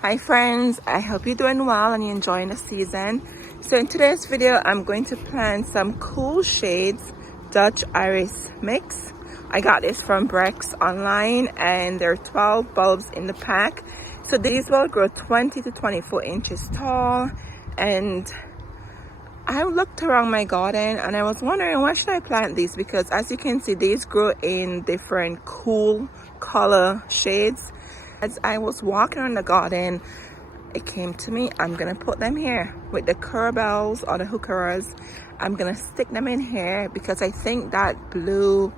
Hi friends, I hope you're doing well and you're enjoying the season. So in today's video, I'm going to plant some cool shades Dutch Iris mix. I got this from Brex online and there are 12 bulbs in the pack. So these will grow 20 to 24 inches tall. And I looked around my garden and I was wondering, why should I plant these? Because as you can see, these grow in different cool color shades. As I was walking around the garden, it came to me, I'm gonna put them here with the Curabels or the Heucheras. I'm gonna stick them in here because I think that blue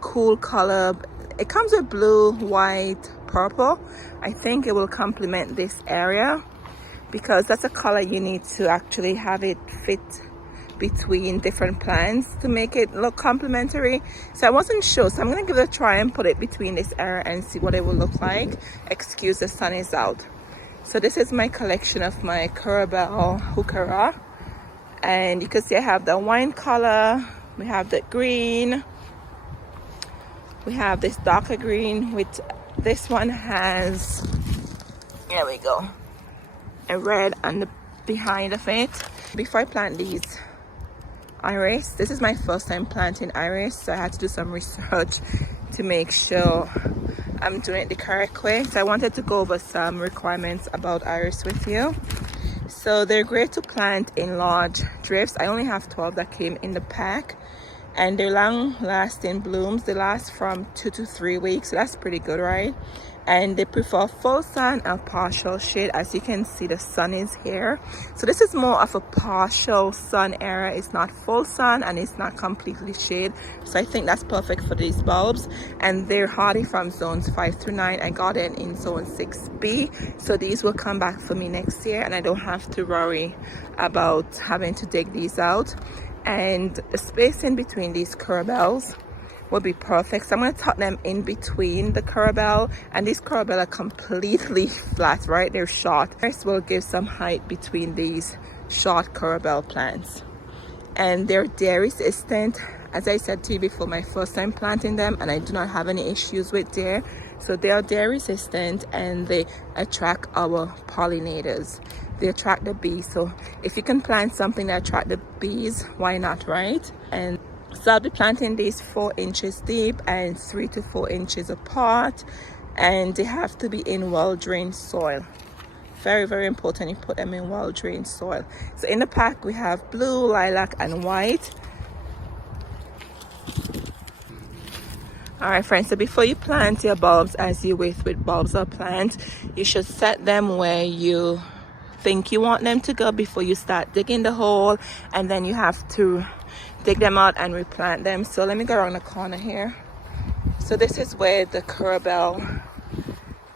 cool color, it comes with blue, white, purple. I think it will complement this area because that's a color you need to actually have it fit between different plants to make it look complementary. So I wasn't sure, so I'm gonna give it a try and put it between this area and see what it will look like. Excuse the sun is out. So this is my collection of my Curabel Heuchera, and you can see I have the wine color, we have the green, we have this darker green, with this one has, there we go, a red on the behind of it. Before I plant these iris, this is my first time planting iris, so I had to do some research to make sure I'm doing it the correct way. So I wanted to go over some requirements about iris with you. So they're great to plant in large drifts. I only have 12 that came in the pack, and they're long lasting blooms. They last from 2 to 3 weeks, so that's pretty good, right? And they prefer full sun and partial shade. As you can see, the sun is here, so this is more of a partial sun area. It's not full sun and it's not completely shade, so I think that's perfect for these bulbs. And they're hardy from zones 5 through 9. I got it in zone 6B, so these will come back for me next year and I don't have to worry about having to dig these out. And the spacing between these Curabels will be perfect, so I'm going to tuck them in between the Curabel, and these Curabel are completely flat, right? They're short. First, we'll give some height between these short Curabel plants, and they're dairy resistant. As I said to you before, my first time planting them, and I do not have any issues with dairy. So they are dairy resistant and they attract our pollinators. They attract the bees. So if you can plant something that attract the bees, why not, right? And so I'll be planting these 4 inches deep and 3 to 4 inches apart, and they have to be in well-drained soil. Very, very important you put them in well-drained soil. So in the pack we have blue, lilac and white. All right friends, so before you plant your bulbs, as you with bulbs or plants, you should set them where you think you want them to go before you start digging the hole, and then you have to dig them out and replant them. So let me go around the corner here. So this is where the Curabel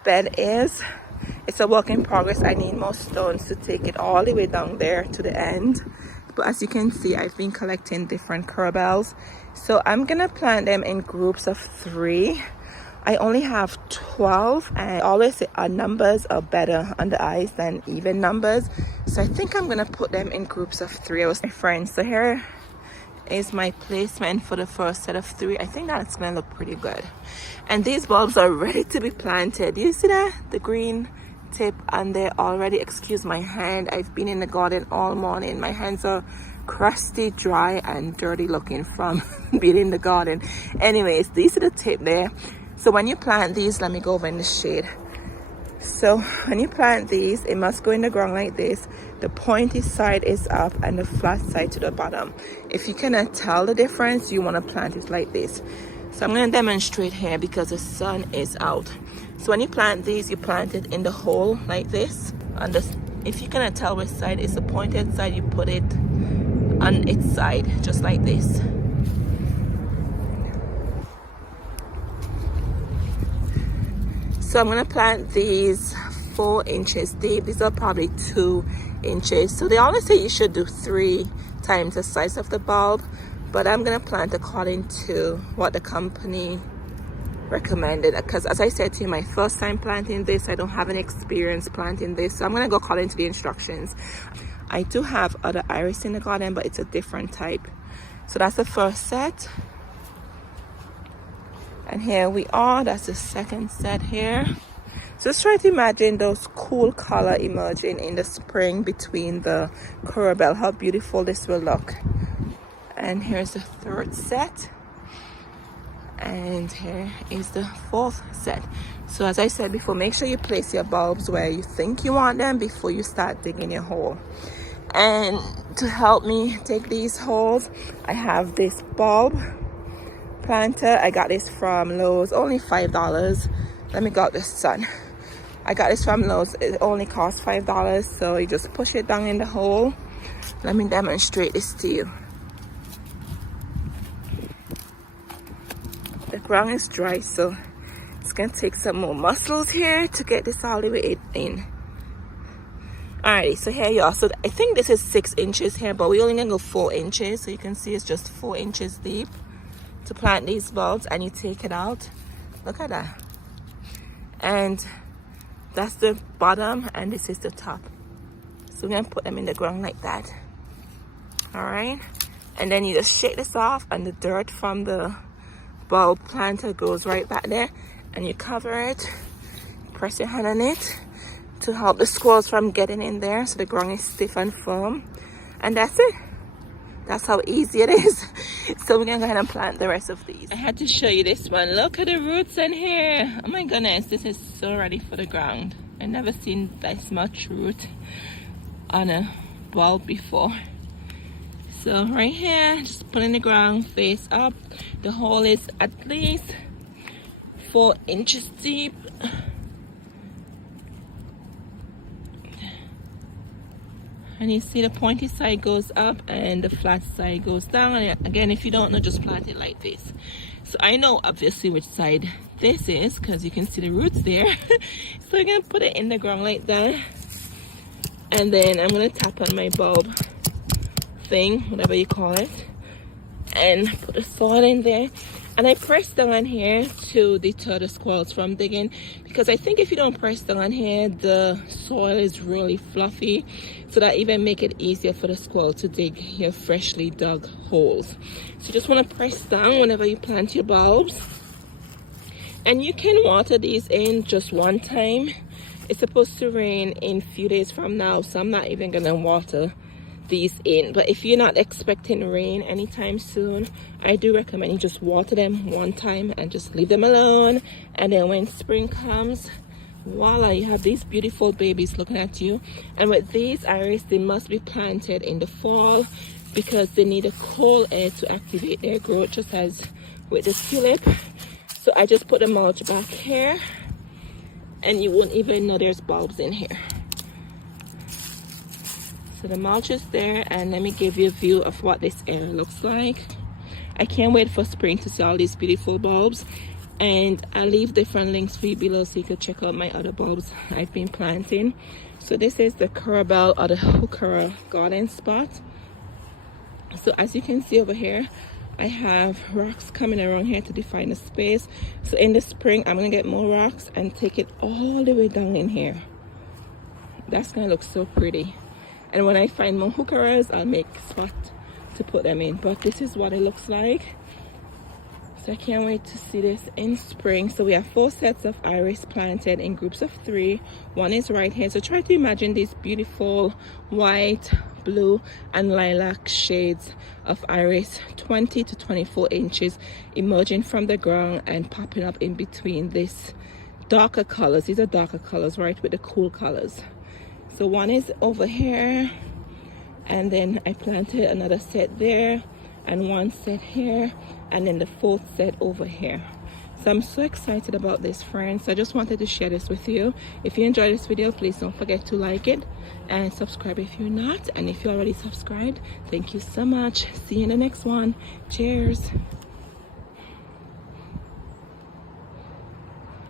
bed is. It's a work in progress. I need more stones to take it all the way down there to the end, but as you can see, I've been collecting different Curabels. So I'm gonna plant them in groups of 3. I only have 12, and always say numbers are better on the eyes than even numbers, so I think I'm gonna put them in groups of 3. My friends, so here is my placement for the first set of 3. I think that's gonna look pretty good, and these bulbs are ready to be planted. You see that, the green tip on there already? Excuse my hand, I've been in the garden all morning. My hands are crusty, dry and dirty looking from being in the garden. Anyways, these are the tip there. So when you plant these, let me go over in the shade. So when you plant these, it must go in the ground like this. The pointy side is up and the flat side to the bottom. If you cannot tell the difference, you want to plant it like this. So I'm going to demonstrate here because the sun is out. So when you plant these, you plant it in the hole like this. And if you cannot tell which side is the pointed side, you put it on its side, just like this. So I'm going to plant these 4 inches deep. These are probably 2 inches. So they always say you should do 3 times the size of the bulb, but I'm going to plant according to what the company recommended, because as I said to you, my first time planting this, I don't have any experience planting this, so I'm going to go according to the instructions. I do have other iris in the garden, but it's a different type. So that's the first set. And here we are, that's the second set here. Just try to imagine those cool color emerging in the spring between the coral. How beautiful this will look. And here's the third set. And here is the fourth set. So as I said before, make sure you place your bulbs where you think you want them before you start digging your hole. And to help me dig these holes, I have this bulb planter. I got this from Lowe's, only $5. Let me go out the sun. I got this from Lowe's. It only costs $5. So you just push it down in the hole. Let me demonstrate this to you. The ground is dry, so it's gonna take some more muscles here to get this all the way in. Alrighty, so here you are. So I think this is 6 inches here, but we only gonna go 4 inches. So you can see it's just 4 inches deep to plant these bulbs, and you take it out. Look at that. And that's the bottom, and this is the top. So we're gonna put them in the ground like that. Alright, and then you just shake this off, and the dirt from the bulb planter goes right back there, and you cover it. Press your hand on it to help the squirrels from getting in there, so the ground is stiff and firm. And that's it. That's how easy it is. So we're gonna go ahead and plant the rest of these. I had to show you this one. Look at the roots in here. Oh my goodness, this is so ready for the ground. I've never seen this much root on a bulb before. So right here, just put in the ground, face up. The hole is at least 4 inches deep. And you see the pointy side goes up and the flat side goes down. And again, if you don't know, just plant it like this. So I know obviously which side this is because you can see the roots there. So I'm gonna put it in the ground like that. And then I'm gonna tap on my bulb thing, whatever you call it, and put the soil in there. And I press down on here to deter the squirrels from digging, because I think if you don't press down on here, the soil is really fluffy, so that even make it easier for the squirrel to dig your freshly dug holes. So you just want to press down whenever you plant your bulbs. And you can water these in just one time. It's supposed to rain in a few days from now, so I'm not even gonna water these in. But if you're not expecting rain anytime soon, I do recommend you just water them one time and just leave them alone. And then when spring comes, voila, you have these beautiful babies looking at you. And with these iris, they must be planted in the fall because they need a cold air to activate their growth, just as with the tulip. So I just put the mulch back here, and you won't even know there's bulbs in here. So the mulch is there, and let me give you a view of what this area looks like. I can't wait for spring to see all these beautiful bulbs, and I'll leave different links for you below so you can check out my other bulbs I've been planting. So this is the Coral or the Heuchera garden spot. So as you can see over here, I have rocks coming around here to define the space. So in the spring, I'm gonna get more rocks and take it all the way down in here. That's gonna look so pretty. And when I find more heucheras, I'll make a spot to put them in. But this is what it looks like. So I can't wait to see this in spring. So we have 4 sets of iris planted in groups of 3. One is right here. So try to imagine these beautiful white, blue, and lilac shades of iris, 20 to 24 inches, emerging from the ground and popping up in between these darker colors. These are darker colors, right, with the cool colors. So one is over here, and then I planted another set there, and one set here, and then the 4th set over here. So I'm so excited about this, friends. I just wanted to share this with you. If you enjoyed this video, please don't forget to like it and subscribe if you're not. And if you're already subscribed, thank you so much. See you in the next one. Cheers.